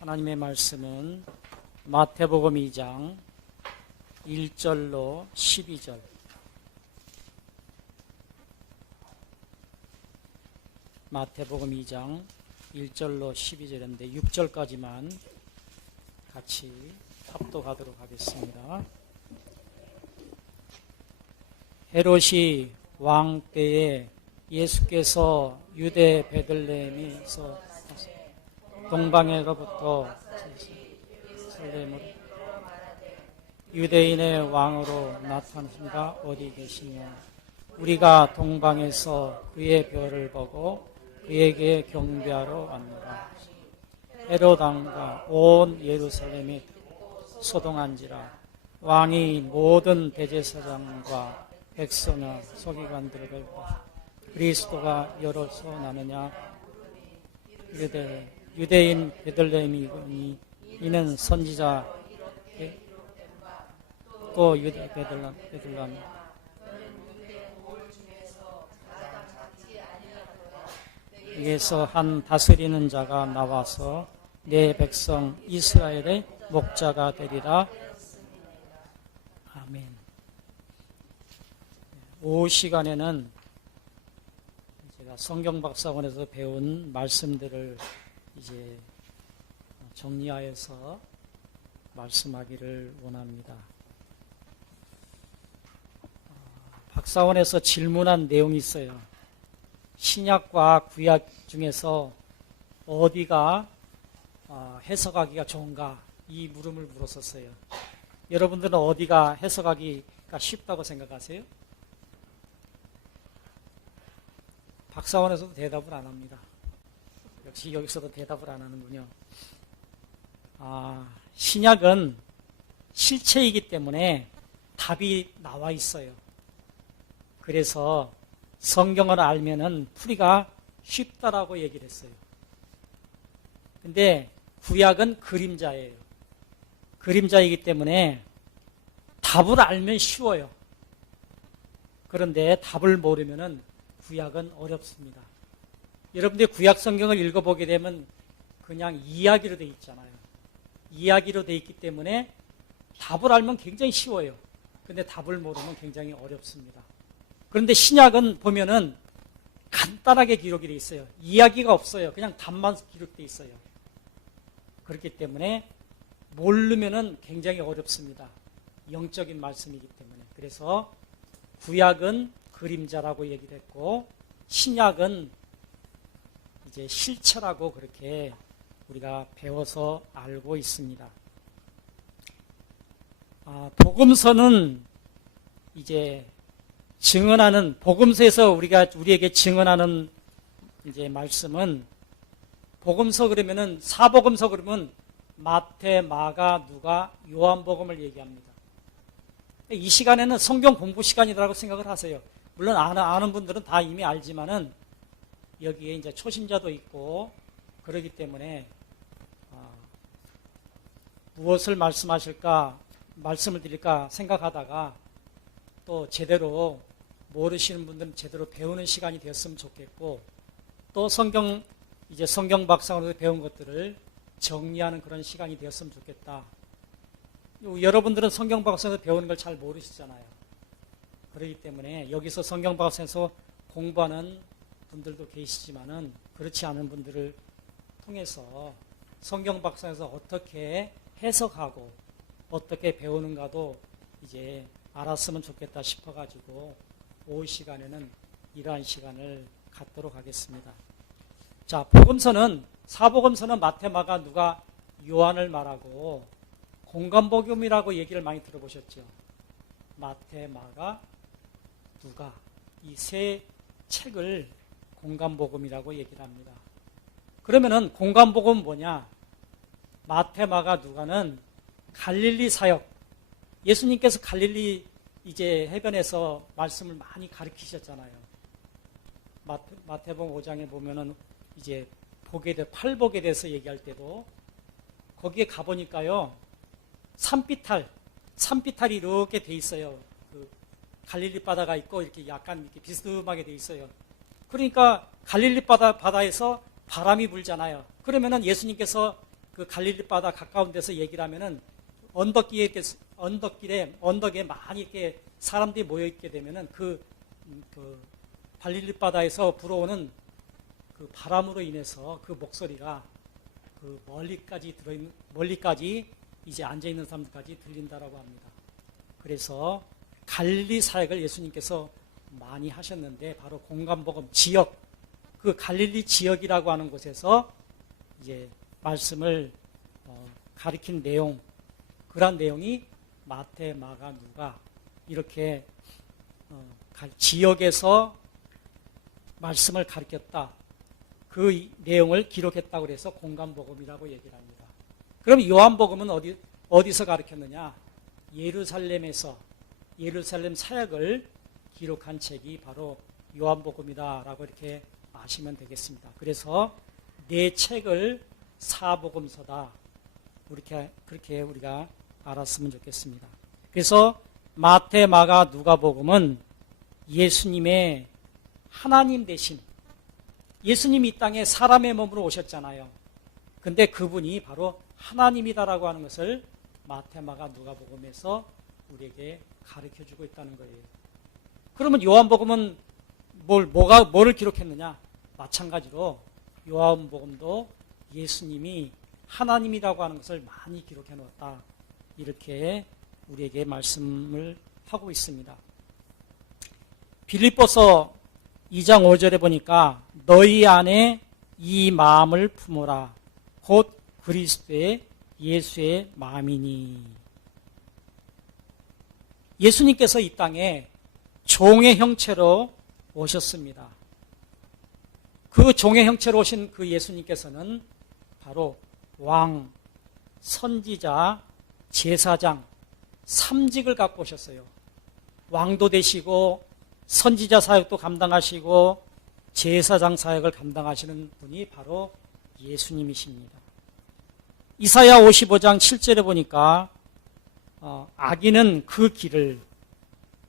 하나님의 말씀은 마태복음 2장 1절로 12절. 마태복음 2장 1절로 12절인데 6절까지만 같이 합독하도록 하겠습니다. 헤롯이 왕 때에 예수께서 유대 베들레헴에서 동방에로부터 예루살렘으로 유대인의 왕으로 나타나시니가 어디 계시냐? 우리가 동방에서 그의 별을 보고 그에게 경배하러 왔노라. 헤롯 왕과 온 예루살렘이 소동한지라. 왕이 모든 대제사장과 백성과 서기관들을 걸고 그리스도가 여로서 나느냐? 유대인 베들레헴이니 이는 선지자 또 유대 베들레헴 여기에서 한 다스리는 자가 나와서 내 백성 이스라엘의 목자가 되리라. 아멘. 오후 시간에는 제가 성경박사원에서 배운 말씀들을 이제 정리하여서 말씀하기를 원합니다. 박사원에서 질문한 내용이 있어요. 신약과 구약 중에서 어디가 해석하기가 좋은가? 이 물음을 물었었어요. 여러분들은 어디가 해석하기가 쉽다고 생각하세요? 박사원에서도 대답을 안 합니다. 역시 여기서도 대답을 안 하는군요. 신약은 실체이기 때문에 답이 나와 있어요. 그래서 성경을 알면은 풀이가 쉽다라고 얘기를 했어요. 근데 구약은 그림자예요. 그림자이기 때문에 답을 알면 쉬워요. 그런데 답을 모르면은 구약은 어렵습니다. 여러분들이 구약 성경을 읽어보게 되면 그냥 이야기로 되어 있잖아요. 이야기로 되어 있기 때문에 답을 알면 굉장히 쉬워요. 근데 답을 모르면 굉장히 어렵습니다. 그런데 신약은 보면은 간단하게 기록이 되어 있어요. 이야기가 없어요. 그냥 답만 기록되어 있어요. 그렇기 때문에 모르면은 굉장히 어렵습니다. 영적인 말씀이기 때문에. 그래서 구약은 그림자라고 얘기를 했고 신약은 이제 실체라고 그렇게 우리가 배워서 알고 있습니다. 복음서는 이제 증언하는, 복음서에서 우리에게 증언하는 이제 말씀은 복음서 그러면은 사복음서 그러면 마태, 마가, 누가, 요한복음을 얘기합니다. 이 시간에는 성경 공부 시간이라고 생각을 하세요. 물론 아는 분들은 다 이미 알지만은 여기에 이제 초심자도 있고 그러기 때문에 무엇을 말씀을 드릴까 생각하다가 또 제대로 모르시는 분들은 제대로 배우는 시간이 되었으면 좋겠고 또 성경 박사로 배운 것들을 정리하는 그런 시간이 되었으면 좋겠다. 여러분들은 성경 박사에서 배우는 걸 잘 모르시잖아요. 그렇기 때문에 여기서 성경 박사에서 공부하는 분들도 계시지만은 그렇지 않은 분들을 통해서 성경 박사에서 어떻게 해석하고 어떻게 배우는가도 이제 알았으면 좋겠다 싶어가지고 오후 시간에는 이러한 시간을 갖도록 하겠습니다. 자, 사복음서는 마태, 마가, 누가, 요한을 말하고 공관복음이라고 얘기를 많이 들어보셨죠. 마태, 마가, 누가 이 세 책을 공관복음이라고 얘기를 합니다. 그러면은 공관복음은 뭐냐? 마태, 마가, 누가는 갈릴리 사역. 예수님께서 갈릴리 이제 해변에서 말씀을 많이 가르치셨잖아요. 마태복음 5장에 보면은 이제 팔복에 대해서 얘기할 때도 거기에 가보니까요. 산비탈이 이렇게 돼 있어요. 그 갈릴리 바다가 있고 이렇게 약간 이렇게 비스듬하게 돼 있어요. 그러니까 갈릴리 바다에서 바람이 불잖아요. 그러면은 예수님께서 그 그 갈릴리 바다 가까운 데서 얘기를 하면은 언덕에 많이 이렇게 사람들이 모여 있게 되면은 그 갈릴리 바다에서 불어오는 그 바람으로 인해서 그 목소리가 그 멀리까지 이제 앉아 있는 사람들까지 들린다라고 합니다. 그래서 갈릴리 사역을 예수님께서 많이 하셨는데 바로 공감복음 지역, 그 갈릴리 지역이라고 하는 곳에서 이제 말씀을 가리킨 내용, 그러한 내용이 마태, 마가, 누가 이렇게 지역에서 말씀을 가르쳤다. 그 내용을 기록했다고 해서 공감복음이라고 얘기를 합니다. 그럼 요한복음은 어디서 가르쳤느냐? 예루살렘에서 예루살렘 사역을 기록한 책이 바로 요한복음이다라고 이렇게 아시면 되겠습니다. 그래서 네 책을 사복음서다. 그렇게 우리가 알았으면 좋겠습니다. 그래서 마태, 마가, 누가복음은 예수님의 하나님 대신 예수님이 이 땅에 사람의 몸으로 오셨잖아요. 근데 그분이 바로 하나님이다라고 하는 것을 마태, 마가, 누가복음에서 우리에게 가르쳐주고 있다는 거예요. 그러면 요한복음은 뭐를 기록했느냐? 마찬가지로 요한복음도 예수님이 하나님이라고 하는 것을 많이 기록해 놓았다. 이렇게 우리에게 말씀을 하고 있습니다. 빌립보서 2장 5절에 보니까 너희 안에 이 마음을 품어라. 곧 그리스도의 예수의 마음이니. 예수님께서 이 땅에 종의 형체로 오셨습니다. 그 종의 형체로 오신 그 예수님께서는 바로 왕, 선지자, 제사장, 삼직을 갖고 오셨어요. 왕도 되시고 선지자 사역도 감당하시고 제사장 사역을 감당하시는 분이 바로 예수님이십니다. 이사야 55장 7절에 보니까 악인은 그 길을,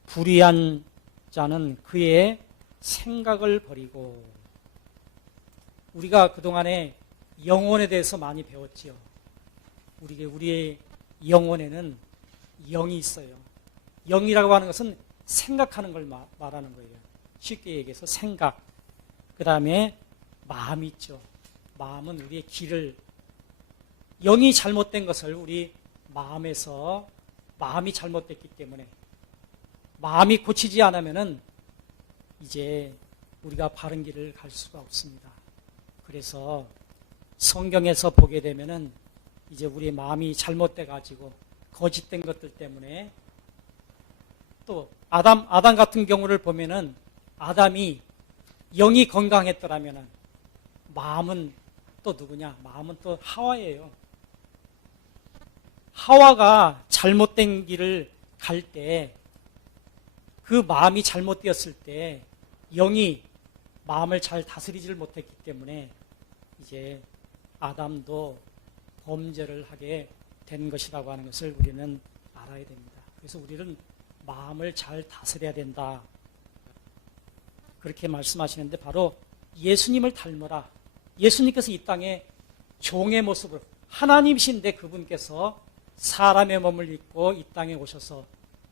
불의한 자는 그의 생각을 버리고. 우리가 그동안에 영혼에 대해서 많이 배웠지요. 우리의 영혼에는 영이 있어요. 영이라고 하는 것은 생각하는 걸 말하는 거예요. 쉽게 얘기해서 생각. 그 다음에 마음이 있죠. 마음은 우리의 길을, 영이 잘못된 것을 우리 마음이 잘못됐기 때문에 마음이 고치지 않으면은 이제 우리가 바른 길을 갈 수가 없습니다. 그래서 성경에서 보게 되면은 이제 우리 마음이 잘못돼 가지고 거짓된 것들 때문에, 또 아담 같은 경우를 보면은 아담이 영이 건강했더라면은 마음은 또 누구냐? 마음은 또 하와예요. 하와가 잘못된 길을 갈 때, 그 마음이 잘못되었을 때 영이 마음을 잘 다스리지를 못했기 때문에 이제 아담도 범죄를 하게 된 것이라고 하는 것을 우리는 알아야 됩니다. 그래서 우리는 마음을 잘 다스려야 된다. 그렇게 말씀하시는데 바로 예수님을 닮으라. 예수님께서 이 땅에 종의 모습으로, 하나님이신데 그분께서 사람의 몸을 입고 이 땅에 오셔서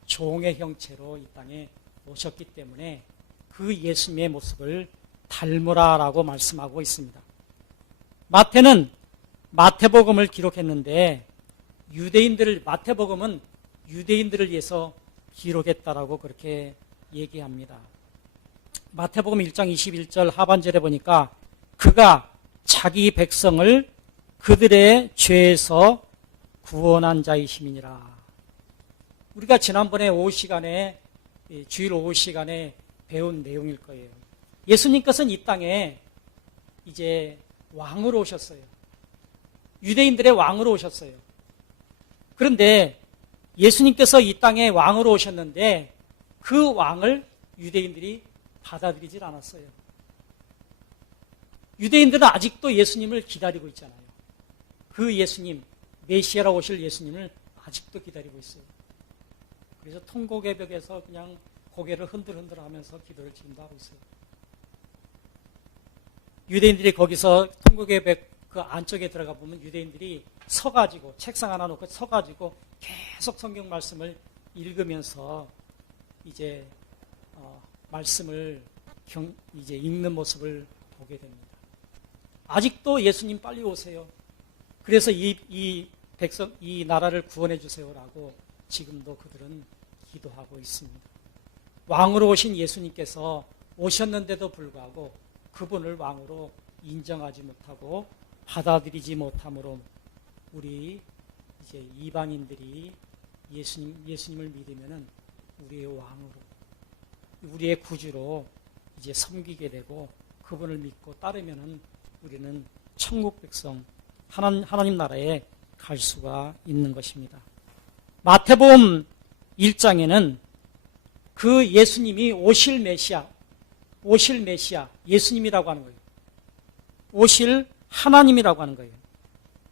종의 형체로 이 땅에 오셨기 때문에 그 예수님의 모습을 닮으라라고 말씀하고 있습니다. 마태는 마태복음을 기록했는데 마태복음은 유대인들을 위해서 기록했다라고 그렇게 얘기합니다. 마태복음 1장 21절 하반절에 보니까 그가 자기 백성을 그들의 죄에서 구원한 자이심이니라. 우리가 지난번에 주일 오후 시간에 배운 내용일 거예요. 예수님께서는 이 땅에 이제 왕으로 오셨어요. 유대인들의 왕으로 오셨어요. 그런데 예수님께서 이 땅에 왕으로 오셨는데 그 왕을 유대인들이 받아들이질 않았어요. 유대인들은 아직도 예수님을 기다리고 있잖아요. 그 예수님, 메시아라고 오실 예수님을 아직도 기다리고 있어요. 그래서 통곡의 벽에서 그냥 고개를 흔들흔들 하면서 기도를 지금도 하고 있어요. 유대인들이 거기서 통곡의 벽 그 안쪽에 들어가 보면 유대인들이 서가지고 책상 하나 놓고 서가지고 계속 성경 말씀을 읽으면서 이제 말씀을 이제 읽는 모습을 보게 됩니다. 아직도 예수님 빨리 오세요. 그래서 이 백성, 이 나라를 구원해 주세요라고 지금도 그들은 기도하고 있습니다. 왕으로 오신 예수님께서 오셨는데도 불구하고 그분을 왕으로 인정하지 못하고 받아들이지 못함으로 우리 이제 이방인들이 예수님을 믿으면은 우리의 왕으로, 우리의 구주로 이제 섬기게 되고 그분을 믿고 따르면은 우리는 천국 백성, 하나님 나라에 갈 수가 있는 것입니다. 마태복음 1장에는 그 예수님이 오실 메시아, 예수님이라고 하는 거예요. 오실 하나님이라고 하는 거예요.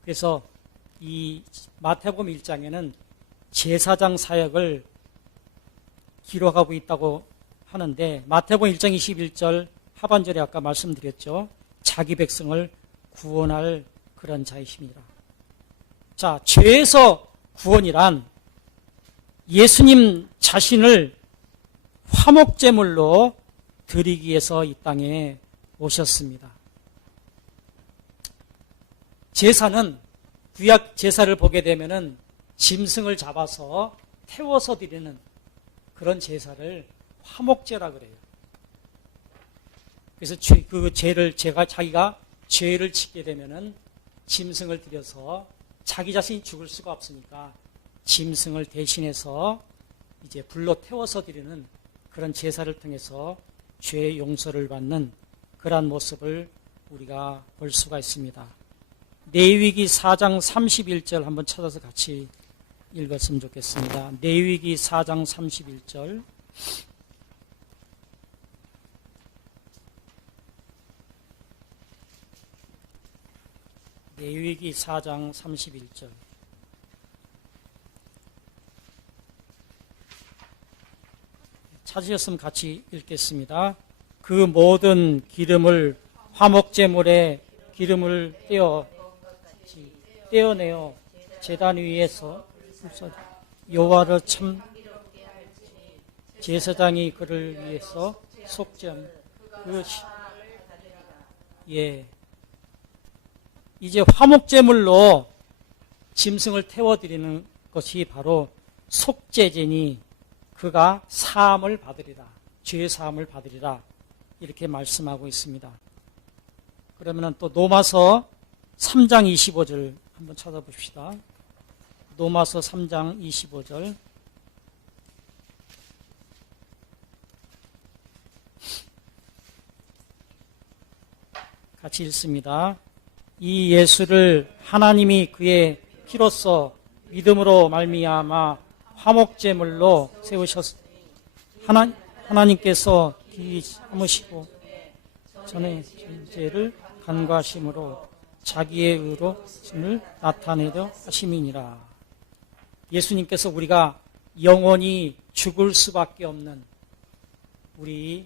그래서 이 마태복음 1장에는 제사장 사역을 기록하고 있다고 하는데 마태복음 1장 21절 하반절에 아까 말씀드렸죠. 자기 백성을 구원할 그런 자이십니다. 자, 죄에서 구원이란 예수님 자신을 화목제물로 드리기 위해서 이 땅에 오셨습니다. 제사는 구약 제사를 보게 되면은 짐승을 잡아서 태워서 드리는 그런 제사를 화목제라 그래요. 그래서 자기가 죄를 짓게 되면은 짐승을 들여서 자기 자신이 죽을 수가 없으니까 짐승을 대신해서 이제 불로 태워서 드리는 그런 제사를 통해서 죄의 용서를 받는 그러한 모습을 우리가 볼 수가 있습니다. 레위기 4장 31절 한번 찾아서 같이 읽었으면 좋겠습니다. 레위기 4장 31절. 레위기 4장 31절. 찾으셨으면 같이 읽겠습니다. 그 모든 기름을 화목제물에 기름을 떼어내어 제단 위에서 여호와를 참 제사장이 그를 위해서 속죄한 이제 화목제물로 짐승을 태워드리는 것이 바로 속죄제니 그가 사함을 받으리라, 죄 사함을 받으리라 이렇게 말씀하고 있습니다. 그러면 또 로마서 3장 25절 한번 찾아봅시다. 로마서 3장 25절. 같이 읽습니다. 이 예수를 하나님이 그의 피로써 믿음으로 말미암아 화목제물로 세우셨으니 하나님께서 기이 삼으시고 전에 죄를 간과하심으로 자기의 의로심을 나타내려 하심이니라. 예수님께서 우리가 영원히 죽을 수밖에 없는 우리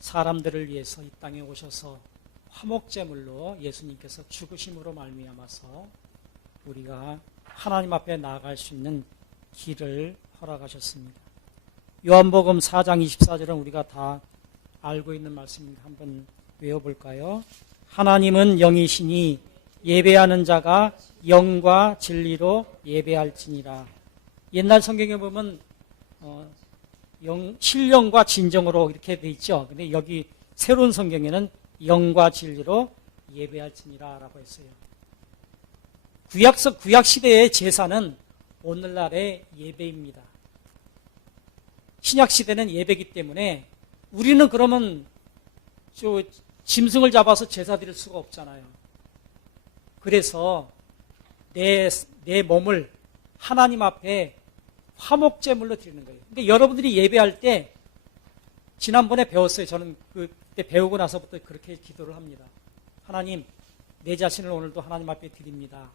사람들을 위해서 이 땅에 오셔서 화목제물로 예수님께서 죽으심으로 말미암아서 우리가 하나님 앞에 나아갈 수 있는 길을 허락하셨습니다. 요한복음 4장 24절은 우리가 다 알고 있는 말씀입니다. 한번 외워볼까요? 하나님은 영이시니 예배하는 자가 영과 진리로 예배할지니라. 옛날 성경에 보면 신령과 진정으로 이렇게 돼 있죠. 근데 여기 새로운 성경에는 영과 진리로 예배할지니라 라고 했어요. 구약 시대의 제사는 오늘날의 예배입니다. 신약 시대는 예배이기 때문에 우리는 그러면 짐승을 잡아서 제사 드릴 수가 없잖아요. 그래서 내 몸을 하나님 앞에 화목제물로 드리는 거예요. 그러니까 여러분들이 예배할 때 지난번에 배웠어요. 저는 그때 배우고 나서부터 그렇게 기도를 합니다. 하나님, 내 자신을 오늘도 하나님 앞에 드립니다.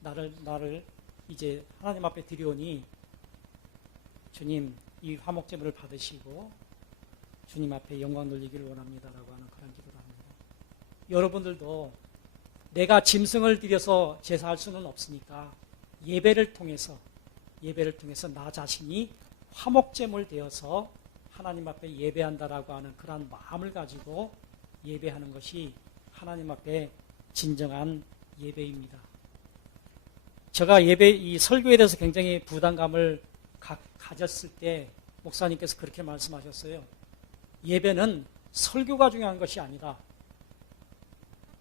나를 이제 하나님 앞에 드리오니 주님 이 화목제물을 받으시고 주님 앞에 영광 돌리기를 원합니다라고 하는 그런 기도를 합니다. 여러분들도 내가 짐승을 들여서 제사할 수는 없으니까 예배를 통해서 나 자신이 화목제물 되어서 하나님 앞에 예배한다라고 하는 그러한 마음을 가지고 예배하는 것이 하나님 앞에 진정한 예배입니다. 제가 이 설교에 대해서 굉장히 부담감을 가졌을 때 목사님께서 그렇게 말씀하셨어요. 예배는 설교가 중요한 것이 아니라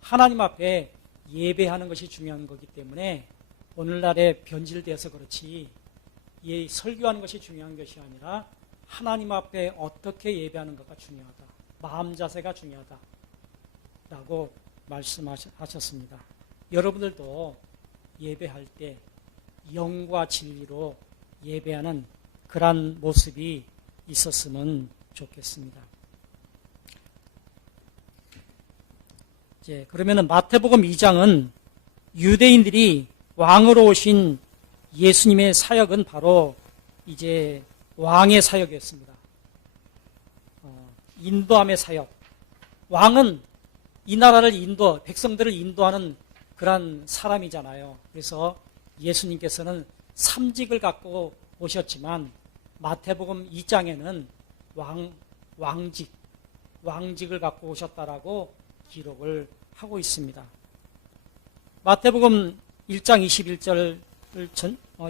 하나님 앞에 예배하는 것이 중요한 거기 때문에 오늘날에 변질되어서 그렇지 설교하는 것이 중요한 것이 아니라 하나님 앞에 어떻게 예배하는 것가 중요하다. 마음 자세가 중요하다. 라고 말씀하셨습니다. 여러분들도 예배할 때 영과 진리로 예배하는 그러한 모습이 있었으면 좋겠습니다. 이제 그러면은 마태복음 2장은 유대인들이 왕으로 오신 예수님의 사역은 바로 이제 왕의 사역이었습니다. 인도함의 사역. 왕은 이 나라를 백성들을 인도하는 그런 사람이잖아요. 그래서 예수님께서는 삼직을 갖고 오셨지만 마태복음 2장에는 왕직을 갖고 오셨다라고 기록을 하고 있습니다. 마태복음 1장 21절을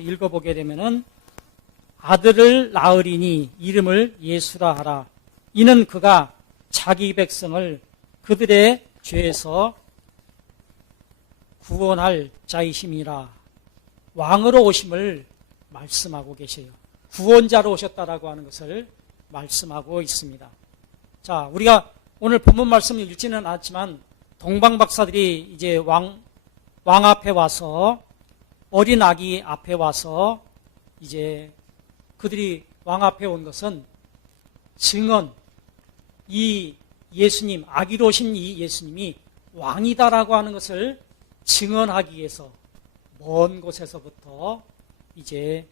읽어보게 되면은 아들을 낳으리니 이름을 예수라 하라. 이는 그가 자기 백성을 그들의 죄에서 구원할 자이심이라. 왕으로 오심을 말씀하고 계세요. 구원자로 오셨다라고 하는 것을 말씀하고 있습니다. 자, 우리가 오늘 본문 말씀을 읽지는 않았지만 동방 박사들이 이제 왕 앞에 와서 어린 아기 앞에 와서 이제 그들이 왕 앞에 온 것은 증언, 이 예수님, 아기로 오신 이 예수님이 왕이다라고 하는 것을 증언하기 위해서 먼 곳에서부터 이제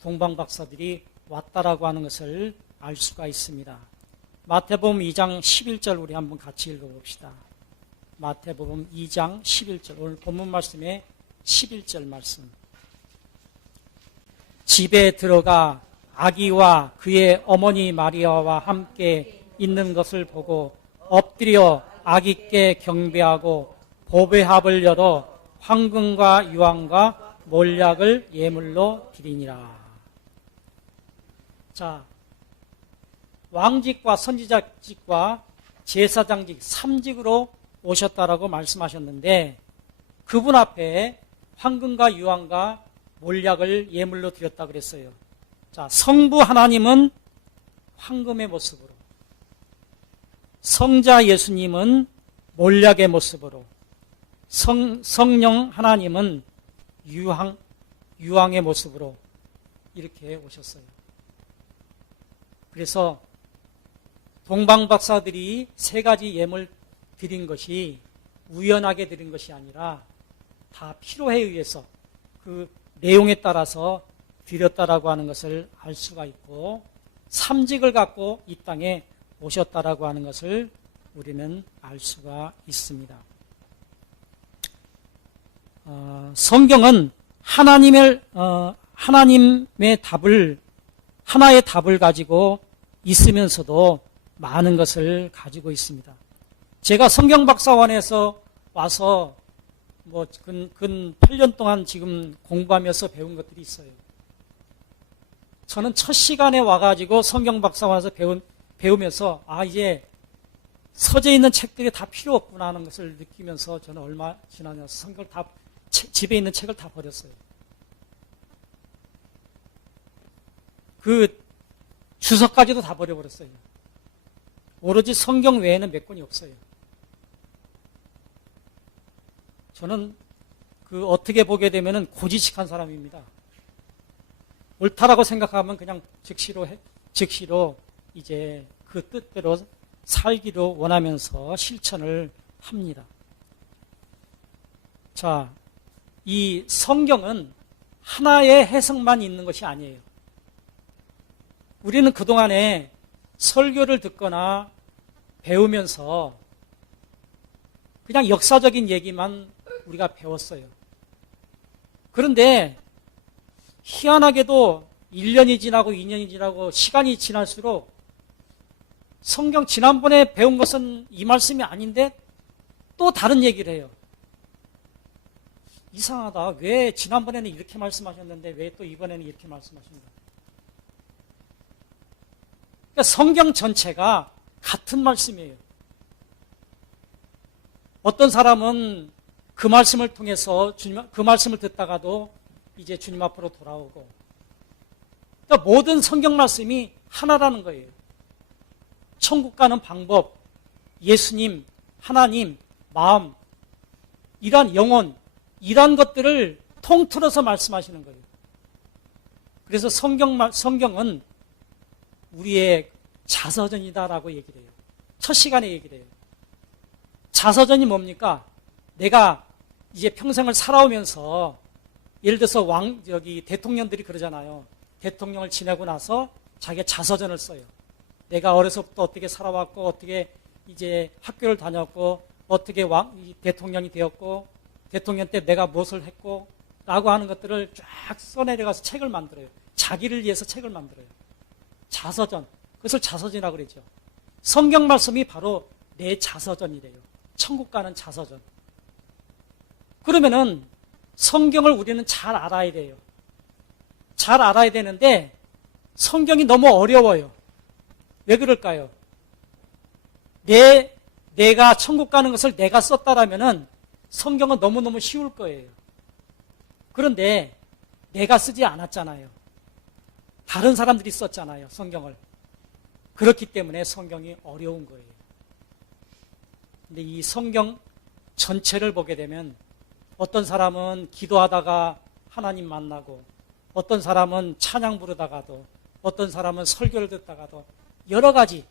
동방 박사들이 왔다라고 하는 것을 알 수가 있습니다. 마태복음 2장 11절 우리 한번 같이 읽어봅시다. 마태복음 2장 11절 오늘 본문 말씀의 11절 말씀. 집에 들어가 아기와 그의 어머니 마리아와 함께 있는 것을 보고 엎드려 아기께 경배하고 보배합을 열어 황금과 유황과 몰약을 예물로 드리니라. 자, 왕직과 선지자직과 제사장직 3직으로 오셨다라고 말씀하셨는데 그분 앞에 황금과 유황과 몰약을 예물로 드렸다 그랬어요. 자, 성부 하나님은 황금의 모습으로, 성자 예수님은 몰약의 모습으로, 성령 하나님은 유황의 모습으로 이렇게 오셨어요. 그래서 동방 박사들이 세 가지 예물 드린 것이 우연하게 드린 것이 아니라 다 필요에 의해서 그 내용에 따라서 드렸다라고 하는 것을 알 수가 있고 삼직을 갖고 이 땅에 오셨다라고 하는 것을 우리는 알 수가 있습니다. 성경은 하나님의 하나의 답을 가지고 있으면서도 많은 것을 가지고 있습니다. 제가 성경박사원에서 와서 근 8년 동안 지금 공부하면서 배운 것들이 있어요. 저는 첫 시간에 와가지고 성경박사원에서 배우면서 이제 서재 있는 책들이 다 필요 없구나 하는 것을 느끼면서 저는 얼마 지나서 집에 있는 책을 다 버렸어요. 그 주석까지도 다 버려버렸어요. 오로지 성경 외에는 몇 권이 없어요. 저는 어떻게 보게 되면은 고지식한 사람입니다. 옳다라고 생각하면 그냥 즉시로 이제 그 뜻대로 살기로 원하면서 실천을 합니다. 자, 이 성경은 하나의 해석만 있는 것이 아니에요. 우리는 그동안에 설교를 듣거나 배우면서 그냥 역사적인 얘기만 우리가 배웠어요. 그런데 희한하게도 1년이 지나고 2년이 지나고 시간이 지날수록 성경 지난번에 배운 것은 이 말씀이 아닌데 또 다른 얘기를 해요. 이상하다. 왜 지난번에는 이렇게 말씀하셨는데 왜 또 이번에는 이렇게 말씀하신다. 그러니까 성경 전체가 같은 말씀이에요. 어떤 사람은 그 말씀을 통해서 그 말씀을 듣다가도 이제 주님 앞으로 돌아오고, 그러니까 모든 성경 말씀이 하나라는 거예요. 천국 가는 방법, 예수님, 하나님, 마음, 이러한 영혼, 이러한 것들을 통틀어서 말씀하시는 거예요. 그래서 성경은 우리의 자서전이다라고 얘기를 해요. 첫 시간에 얘기를 해요. 자서전이 뭡니까? 내가 이제 평생을 살아오면서 예를 들어서 대통령들이 그러잖아요. 대통령을 지내고 나서 자기가 자서전을 써요. 내가 어려서부터 어떻게 살아왔고, 어떻게 이제 학교를 다녔고, 어떻게 대통령이 되었고, 대통령 때 내가 무엇을 했고, 라고 하는 것들을 쫙 써내려가서 책을 만들어요. 자기를 위해서 책을 만들어요. 자서전. 그것을 자서전이라고 그러죠. 성경 말씀이 바로 내 자서전이래요. 천국 가는 자서전. 그러면은 성경을 우리는 잘 알아야 돼요. 잘 알아야 되는데 성경이 너무 어려워요. 왜 그럴까요? 내가 천국 가는 것을 내가 썼다라면은 성경은 너무너무 쉬울 거예요. 그런데 내가 쓰지 않았잖아요. 다른 사람들이 썼잖아요, 성경을. 그렇기 때문에 성경이 어려운 거예요. 근데 이 성경 전체를 보게 되면 어떤 사람은 기도하다가 하나님 만나고, 어떤 사람은 찬양 부르다가도, 어떤 사람은 설교를 듣다가도, 여러 가지,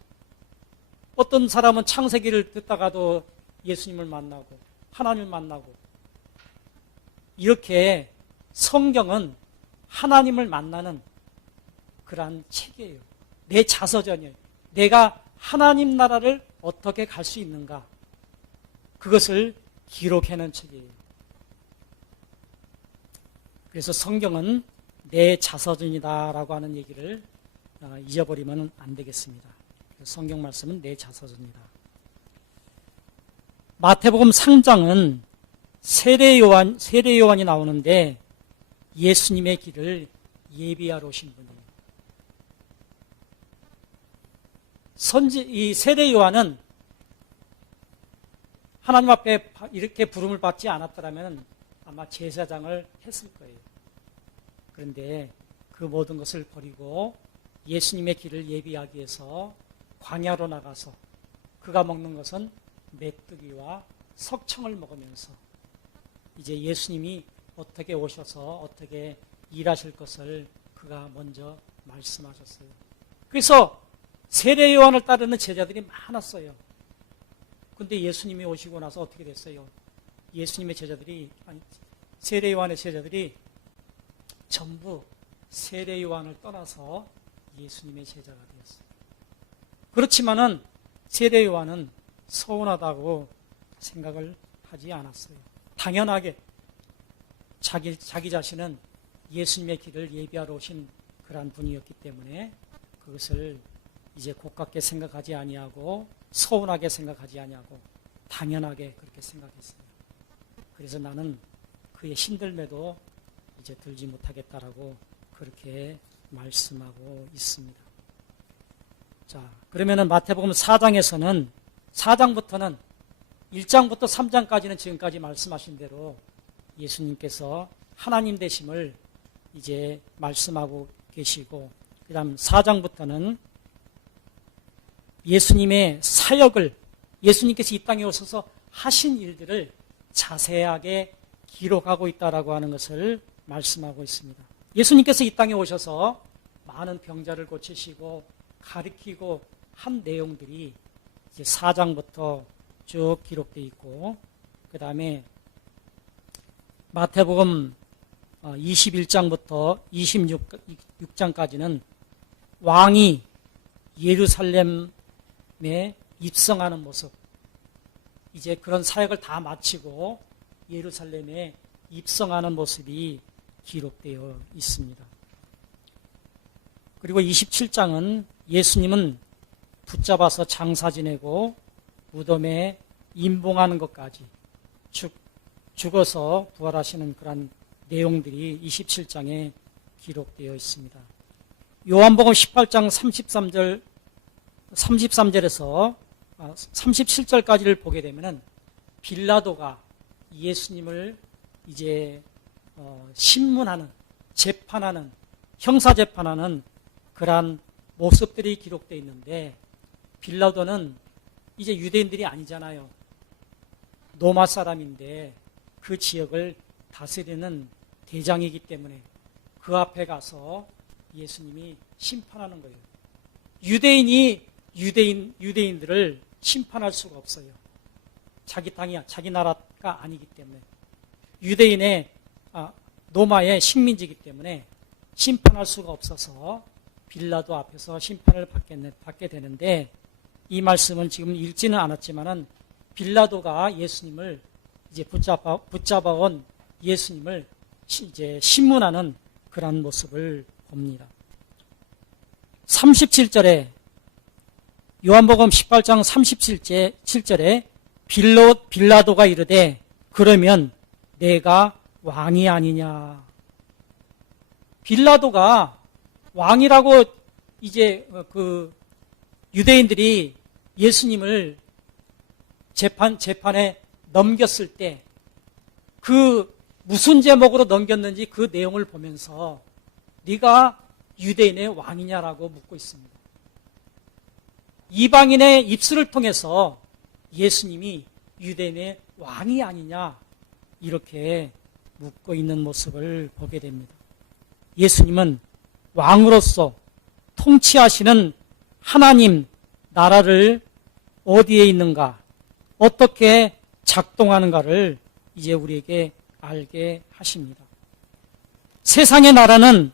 어떤 사람은 창세기를 듣다가도 예수님을 만나고 하나님을 만나고, 이렇게 성경은 하나님을 만나는 그러한 책이에요. 내 자서전이에요. 내가 하나님 나라를 어떻게 갈 수 있는가, 그것을 기록해놓은 책이에요. 그래서 성경은 내 자서전이다라고 하는 얘기를 잊어버리면 안 되겠습니다. 성경 말씀은 내 자서전이다. 마태복음 3장은 세례 요한이 나오는데 예수님의 길을 예비하러 오신 분이에요. 이 세례 요한은 하나님 앞에 이렇게 부름을 받지 않았더라면 아마 제사장을 했을 거예요. 그런데 그 모든 것을 버리고 예수님의 길을 예비하기 위해서 광야로 나가서 그가 먹는 것은 메뚜기와 석청을 먹으면서 이제 예수님이 어떻게 오셔서 어떻게 일하실 것을 그가 먼저 말씀하셨어요. 그래서 세례 요한을 따르는 제자들이 많았어요. 근데 예수님이 오시고 나서 어떻게 됐어요? 세례 요한의 제자들이 전부 세례 요한을 떠나서 예수님의 제자가 되었어요. 그렇지만은 세례 요한은 서운하다고 생각을 하지 않았어요. 당연하게 자기 자신은 예수님의 길을 예비하러 오신 그러한 분이었기 때문에 그것을 이제 고깝게 생각하지 아니하고 서운하게 생각하지 아니하고 당연하게 그렇게 생각했어요. 그래서 나는 그의 힘들매도 이제 들지 못하겠다라고 그렇게 말씀하고 있습니다. 자, 그러면은 마태복음 4장에서는 4장부터는 1장부터 3장까지는 지금까지 말씀하신 대로 예수님께서 하나님 되심을 이제 말씀하고 계시고, 그 다음 4장부터는 예수님의 사역을, 예수님께서 이 땅에 오셔서 하신 일들을 자세하게 기록하고 있다라고 하는 것을 말씀하고 있습니다. 예수님께서 이 땅에 오셔서 많은 병자를 고치시고 가르치고 한 내용들이 이제 4장부터 쭉 기록되어 있고, 그 다음에 마태복음 21장부터 26장까지는 왕이 예루살렘에 입성하는 모습, 이제 그런 사역을 다 마치고 예루살렘에 입성하는 모습이 기록되어 있습니다. 그리고 27장은 예수님은 붙잡아서 장사 지내고 무덤에 임봉하는 것까지 죽어서 부활하시는 그런 내용들이 27장에 기록되어 있습니다. 요한복음 18장 33절에서 37절까지를 보게 되면은 빌라도가 예수님을 이제 신문하는, 재판하는, 형사 재판하는 그러한 모습들이 기록되어 있는데, 빌라도는 이제 유대인들이 아니잖아요. 로마 사람인데 그 지역을 다스리는 대장이기 때문에 그 앞에 가서 예수님이 심판하는 거예요. 유대인이 유대인들을 심판할 수가 없어요. 자기 땅이야, 자기 나라가 아니기 때문에. 유대인의 로마의 식민지이기 때문에 심판할 수가 없어서 빌라도 앞에서 심판을 받게 되는데, 이 말씀은 지금 읽지는 않았지만은 빌라도가 예수님을 이제 붙잡아온 예수님을 이제 신문하는 그런 모습을 봅니다. 37절에 요한복음 18장 37절에 빌라도가 이르되 그러면 내가 왕이 아니냐. 빌라도가 왕이라고 이제 그 유대인들이 예수님을 재판에 넘겼을 때 그 무슨 제목으로 넘겼는지 그 내용을 보면서 네가 유대인의 왕이냐라고 묻고 있습니다. 이방인의 입술을 통해서 예수님이 유대인의 왕이 아니냐 이렇게 묻고 있는 모습을 보게 됩니다. 예수님은 왕으로서 통치하시는 하나님 나라를 어디에 있는가, 어떻게 작동하는가를 이제 우리에게 알게 하십니다. 세상의 나라는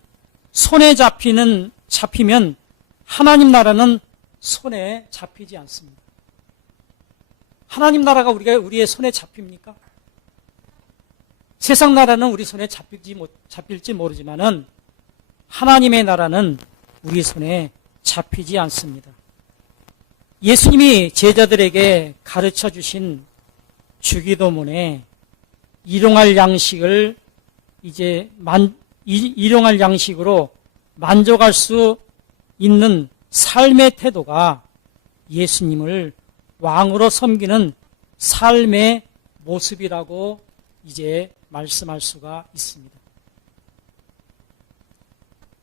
손에 잡히면 하나님 나라는 손에 잡히지 않습니다. 하나님 나라가 우리의 손에 잡힙니까? 세상 나라는 우리 손에 잡힐지 모르지만은 하나님의 나라는 우리 손에 잡히지 않습니다. 예수님이 제자들에게 가르쳐 주신 주기도문에 일용할 양식을 일용할 양식으로 만족할 수 있는 삶의 태도가 예수님을 왕으로 섬기는 삶의 모습이라고 이제 말씀할 수가 있습니다.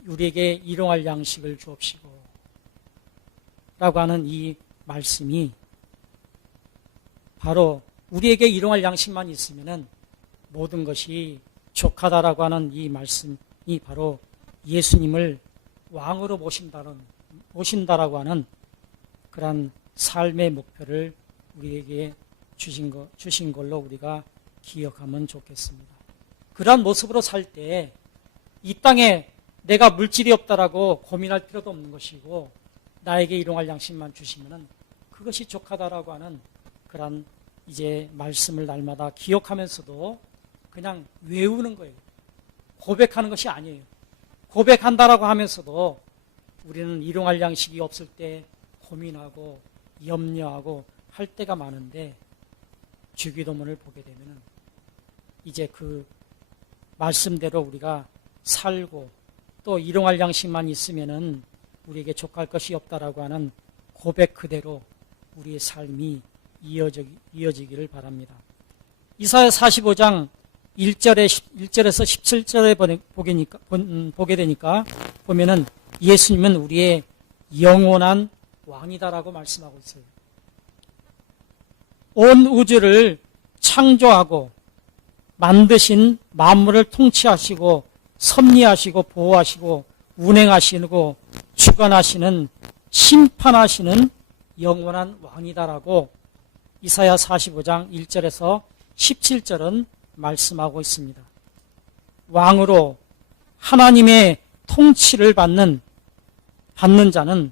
우리에게 일용할 양식을 주옵시고 라고 하는 이 말씀이 바로 우리에게 일용할 양식만 있으면은 모든 것이 족하다라고 하는 이 말씀이 바로 예수님을 왕으로 모신다라고 하는 그런 삶의 목표를 우리에게 주신 걸로 우리가 기억하면 좋겠습니다. 그러한 모습으로 살 때 이 땅에 내가 물질이 없다라고 고민할 필요도 없는 것이고, 나에게 일용할 양식만 주시면은 그것이 족하다라고 하는 그런 이제 말씀을 날마다 기억하면서도 그냥 외우는 거예요. 고백하는 것이 아니에요. 고백한다라고 하면서도 우리는 일용할 양식이 없을 때 고민하고 염려하고 할 때가 많은데, 주기도문을 보게 되면은 이제 그 말씀대로 우리가 살고 또 일용할 양식만 있으면은 우리에게 족할 것이 없다라고 하는 고백 그대로 우리의 삶이 이어지기를 바랍니다. 이사야 45장 1절에서 17절에 보게 되니까 보면은 예수님은 우리의 영원한 왕이다라고 말씀하고 있어요. 온 우주를 창조하고 만드신 만물을 통치하시고 섭리하시고 보호하시고 운행하시고 주관하시는 심판하시는 영원한 왕이다라고 이사야 45장 1절에서 17절은 말씀하고 있습니다. 왕으로 하나님의 통치를 받는 자는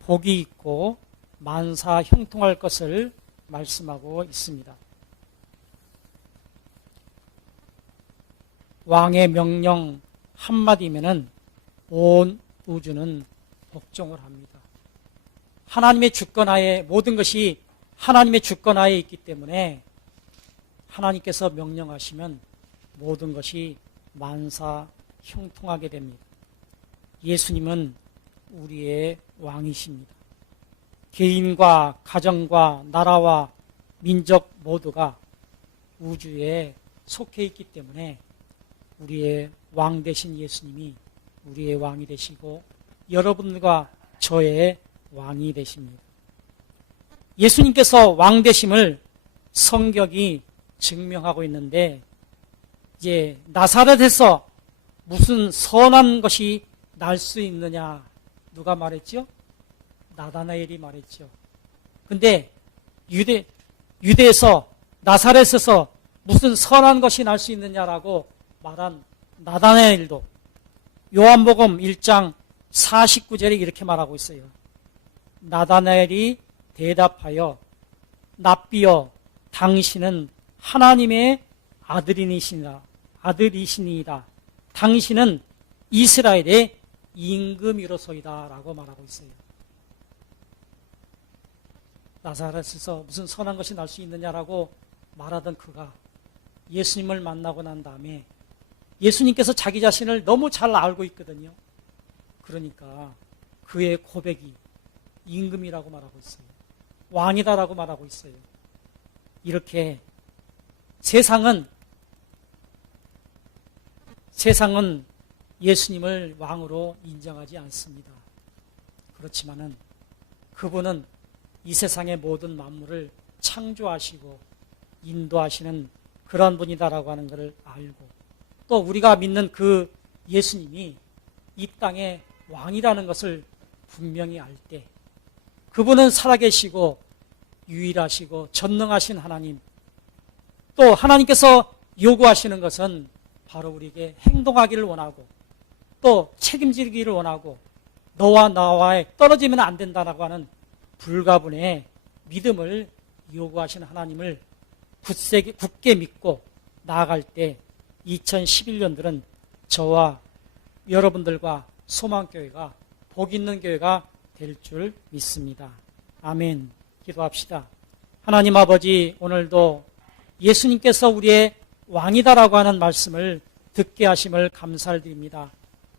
복이 있고 만사 형통할 것을 말씀하고 있습니다. 왕의 명령 한마디면은 온 우주는 복종을 합니다. 하나님의 주권하에 모든 것이 하나님의 주권하에 있기 때문에 하나님께서 명령하시면 모든 것이 만사 형통하게 됩니다. 예수님은 우리의 왕이십니다. 개인과 가정과 나라와 민족 모두가 우주에 속해 있기 때문에 우리의 왕 되신 예수님이 우리의 왕이 되시고 여러분과 저의 왕이 되십니다. 예수님께서 왕 되심을 성경이 증명하고 있는데 이제 나사렛에서 무슨 선한 것이 날 수 있느냐 누가 말했죠? 나다나엘이 말했죠. 근데 유대에서 나사렛에서 무슨 선한 것이 날 수 있느냐라고 말한 나다나엘도 요한복음 1장 49절에 이렇게 말하고 있어요. 나다나엘이 대답하여 랍비여 당신은 하나님의 아들이시니이다. 당신은 이스라엘의 임금이로소이다 라고 말하고 있어요. 나사렛에서 무슨 선한 것이 날 수 있느냐라고 말하던 그가 예수님을 만나고 난 다음에 예수님께서 자기 자신을 너무 잘 알고 있거든요. 그러니까 그의 고백이 임금이라고 말하고 있어요. 왕이다라고 말하고 있어요. 이렇게 세상은 예수님을 왕으로 인정하지 않습니다. 그렇지만은 그분은 이 세상의 모든 만물을 창조하시고 인도하시는 그런 분이다라고 하는 것을 알고 또 우리가 믿는 그 예수님이 이 땅의 왕이라는 것을 분명히 알 때 그분은 살아계시고 유일하시고 전능하신 하나님 또 하나님께서 요구하시는 것은 바로 우리에게 행동하기를 원하고 또 책임지기를 원하고 너와 나와의 떨어지면 안 된다라고 하는 불가분의 믿음을 요구하시는 하나님을 굳게 믿고 나아갈 때 2011년들은 저와 여러분들과 소망교회가 복 있는 교회가 될 줄 믿습니다. 아멘. 기도합시다. 하나님 아버지 오늘도 예수님께서 우리의 왕이다라고 하는 말씀을 듣게 하심을 감사를 드립니다.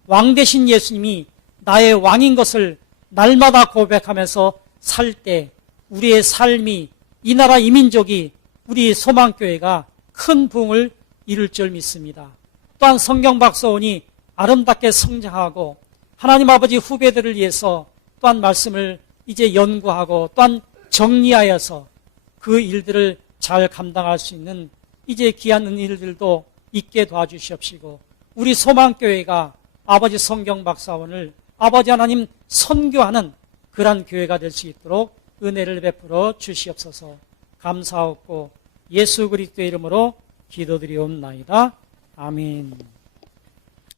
왕 되신 예수님이 나의 왕인 것을 날마다 고백하면서 살 때 우리의 삶이 이 나라 이 민족이 우리 소망교회가 큰 부흥을 이룰 줄 믿습니다. 또한 성경 박사원이 아름답게 성장하고 하나님 아버지 후배들을 위해서 또한 말씀을 이제 연구하고 또한 정리하여서 그 일들을 잘 감당할 수 있는 이제 귀한 일들도 있게 도와주시옵시고 우리 소망교회가 아버지 성경 박사원을 아버지 하나님 선교하는 그러한 교회가 될 수 있도록 은혜를 베풀어 주시옵소서. 감사하고 예수 그리스도의 이름으로 기도드리옵나이다. 아멘.